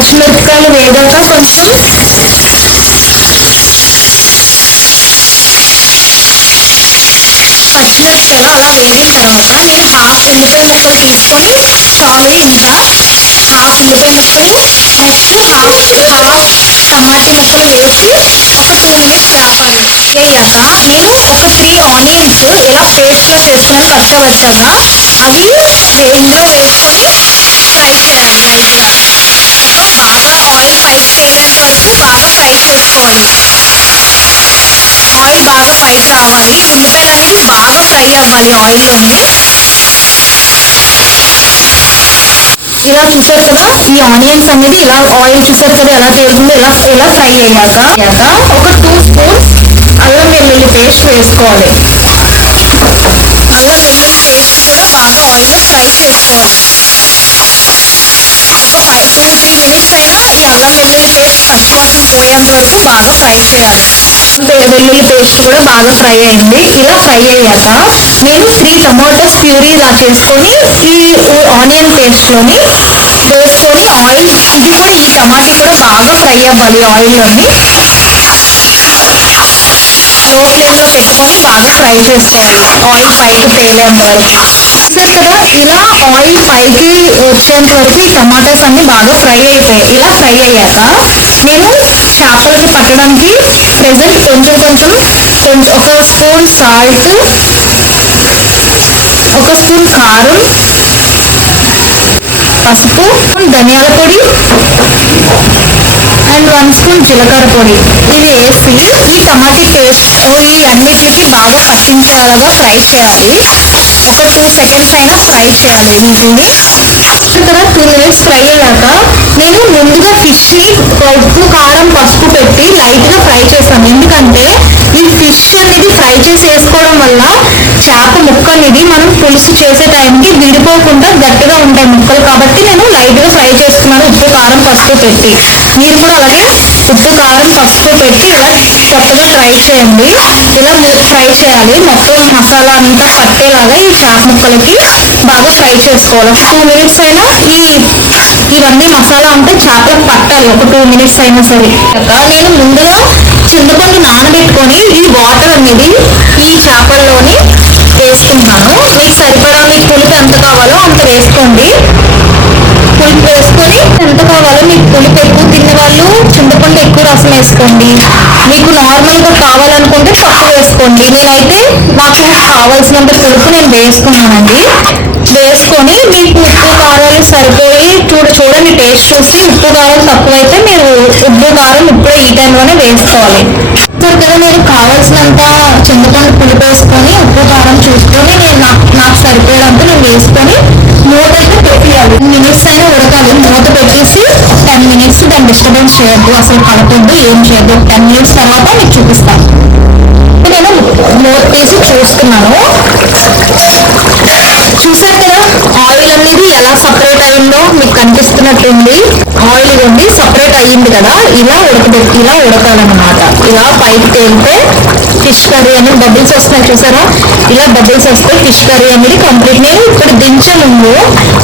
పచ్చిమిరపకాయలు వేగాక కొంచెం పచ్చిమిరపకాయలు అలా వేగిన తర్వాత నేను హాఫ్ ఉల్లిపాయ ముక్కలు తీసుకొని స్టవ్ మీద హాఫ్ ఉల్లిపాయ ముక్కలు నెక్స్ట్ హాఫ్ టమాటా ముక్కలు వేసి ఒక 2 మినిట్స్ వేపాలి. వేయాక నేను ఒక 3 ఆనియన్స్ ఇలా పేస్ట్లా చేసుకున్నాను కచ్చా అవి ఇందులో వేసుకొని ఫ్రై చేయాలి లైట్గా. ఒక బాగా ఆయిల్ పైకి తేలేంత వరకు బాగా ఫ్రై చేసుకోవాలి. ఆయిల్ బాగా పైకి రావాలి, ఉల్లిపాయలు అనేవి బాగా ఫ్రై అవ్వాలి ఆయిల్లోని. ఇలా చూసారు కదా, ఈ ఆనియన్స్ అనేది ఇలా ఆయిల్ చూసారు కదా ఎలా తేలుతుందో, ఇలా ఇలా ఫ్రై అయ్యాక ఒక 2 స్పూన్స్ అల్లం వెల్లుల్లి పేస్ట్ వేసుకోవాలి. అల్లం వెల్లుల్లి పేస్ట్ కూడా బాగా ఆయిల్లో ఫ్రై చేసుకోవాలి. ఒక 2-3 మినిట్స్ అయినా ఈ అల్లం వెల్లుల్లి పేస్ట్ పచ్చివాసన పోయేంత వరకు బాగా ఫ్రై చేయాలి. వెల్లుల్లి పేస్ట్ కూడా బాగా ఫ్రై అయింది. ఇలా ఫ్రై అయ్యాక నేను 3 టమాటోస్ ప్యూరీ ఇలా చేసుకొని ఈ ఆనియన్ పేస్ట్లోని వేసుకొని ఆయిల్ ఇది కూడా ఈ టమాటా కూడా బాగా ఫ్రై అవ్వాలి ఆయిల్లోని. లో ఫ్లేమ్లో పెట్టుకొని బాగా ఫ్రై చేసుకోవాలి ఆయిల్ పైకి తేలేంత వరకు. చూసారు కదా, ఇలా ఆయిల్ పైకి వచ్చేంత వరకు ఈ టమాటాస్ అన్ని బాగా ఫ్రై అయిపోయాయి. ఇలా ఫ్రై అయ్యాక నేను చేపలకి పట్టడానికి ప్రెజెంట్ కొంచెం ఒక స్పూన్ సాల్ట్, ఒక స్పూన్ కారం, పసుపు, ధనియాల పొడి అండ్ 1 స్పూన్ జీలకర్ర పొడి ఇవి వేసి ఈ టమాటా పేస్ట్ ఈ అన్నిటికి బాగా పట్టించేలాగా ఫ్రై చేయాలి. ఒక 2 సెకండ్స్ అయినా ఫ్రై చేయాలి వీటిని. ఇక్కడ 2 మినిట్స్ ఫ్రై అయ్యాక నేను ముందుగా ఫిష్ని ఉప్పు కారం పసుపు పెట్టి లైట్గా ఫ్రై చేస్తాను. ఎందుకంటే ఈ ఫిష్ అనేది ఫ్రై చేసి వేసుకోవడం వల్ల చేప ముక్క అనేది మనం పులుసు చేసే టైంకి విడిపోకుండా గట్టిగా ఉంటాయి ముక్కలు. కాబట్టి నేను లైట్గా ఫ్రై చేసుకున్నాను ఉప్పు కారం పసుపు పెట్టి. మీరు కూడా అలాగే ఉప్పు కారం పసుపు పెట్టి ఇలా చక్కగా ట్రై చేయండి. ఇలా ఫ్రై చేయాలి, మొత్తం మసాలా అంతా పట్టేలాగా ఈ చేప ముక్కలకి బాగా ఫ్రై చేసుకోవాలి. 2 మినిట్స్ అయినా ఇవన్నీ మసాలా అంతా చేపలకు పట్టాలి. ఒక 2 మినిట్స్ అయినా సరే. నేను ముందుగా చింతపండు నానబెట్టుకొని ఈ వాటర్ అనేది ఈ చేపల్లోని వేసుకుంటాను. మీకు సరిపడా మీ పులుపు ఎంత కావాలో అంత వేసుకోండి. పులుపు వేసుకొని ఎంత కావాలో మీకు పులుపు ఎక్కువ తినే వాళ్ళు చింతపండు ఎక్కువ రసం వేసుకోండి. మీకు నార్మల్గా కావాలనుకుంటే తక్కువ వేసుకోండి. నేనైతే నాకు కావాల్సినంత పులుపు నేను వేసుకున్నానండి. వేసుకొని మీకు ఉప్పు కారాలు సరిపోయి చూడండి, టేస్ట్ చూసి ఉప్పు కారం తక్కువైతే మీరు ఉప్పు కారం ఇప్పుడే ఈ టైంలోనే వేసుకోవాలి. కదా నేను కావాల్సినంత చింతపండు పులుపు వేసుకొని ఉప్పు కారం చూసుకొని నాకు సరిపోయేంత నేను వేసుకొని మూత అయితే పెట్టేయాలి. 10 మినిట్స్ అయినా ఉడకాలి. మూత పెట్టేసి 10 మినిట్స్ దాన్ని డిస్టర్బెన్స్ చేయొద్దు, అసలు కలపొద్దు, ఏం చేయొద్దు. 10 మినిట్స్ తర్వాత మీకు చూపిస్తాను. నేను మూత తీసి చూస్తున్నాను. చూసారు కదా ఆయిల్ అనేది ఎలా సపరేట్ అయిందో మీకు కనిపిస్తున్నట్టుంది. ఆయిల్ ఉంది సపరేట్ అయ్యింది కదా, ఇలా ఉడకాలన్నమాట. ఇలా పైకి తేలితే ఫిష్ కర్రీ అనేది బబుల్స్ వస్తాయి చూసారా, ఇలా బబుల్స్ వస్తే ఫిష్ కర్రీ అనేది కంప్లీట్. నేను ఇప్పుడు దించే ముందు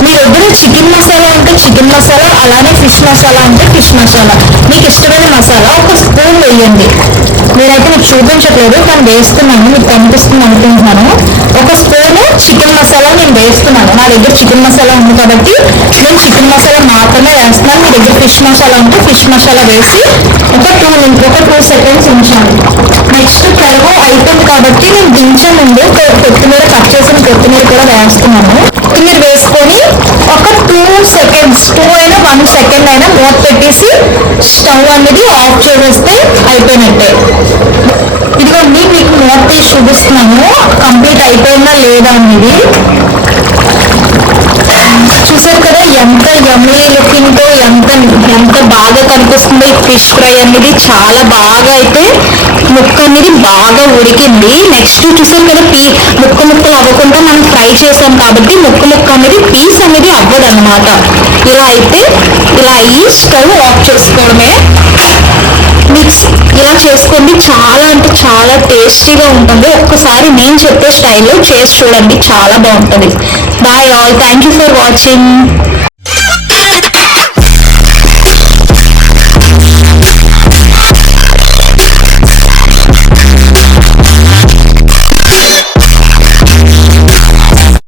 మీ దగ్గర చికెన్ మసాలా అంటే చికెన్ మసాలా, అలానే ఫిష్ మసాలా అంటే ఫిష్ మసాలా, మీకు ఇష్టమైన మసాలా ఒక స్పూన్ వేయండి. నేనైతే మీకు చూపించట్లేదు కానీ వేస్తున్నాను, మీకు కనిపిస్తుంది అనుకుంటున్నాను. ఒక స్పూను చికెన్ మసాలా నేను వేస్తున్నాను. నా దగ్గర చికెన్ మసాలా ఉంది కాబట్టి నేను చికెన్ మసాలా మాత్రమే వేస్తున్నాను. మీ దగ్గర ఫిష్ మసాలా ఉంటే ఫిష్ మసాలా వేసి ఒక 2 సెకండ్స్ ఉంచాను. నెక్స్ట్ పెరుగు అయిపోయింది కాబట్టి నేను దించే ముందు కొత్తిమీర కట్ చేసిన కొత్తిమీర కూడా వేస్తున్నాను. కొత్తిమీర వేసుకొని ఒక 2 సెకండ్స్ 2 అయినా 1 సెకండ్ అయినా మూత పెట్టేసి స్టవ్ అనేది ఆఫ్ చేసేస్తే అయిపోయినట్టే. ఇదిగోండి మీకు మూత తీసి చూపిస్తున్నాను కంప్లీట్ అయిపోయిందా లేదా అనేది. చూసారు కదా ఎంత యమ్మీ లుకింగ్ తో ఎంత బాగా కనిపిస్తుంది. ఫిష్ ఫ్రై అనేది చాలా బాగా అయితే ముక్క అనేది బాగా ఉడికింది. నెక్స్ట్ చూసారు కదా ముక్కలు అవ్వకుండా మనం ఫ్రై చేసాం కాబట్టి ముక్క అనేది పీస్ అనేది అవ్వదు అనమాట. ఇలా అయితే ఇలా అయ్యి స్టవ్ ఆఫ్ చేసుకోవడమే. మిక్స్ ఇలా చేసుకోండి, చాలా అంటే చాలా టేస్టీగా ఉంటుంది. ఒక్కసారి నేను చెప్పే స్టైల్లో చేసి చూడండి, చాలా బాగుంటుంది. Bye all, thank you for watching.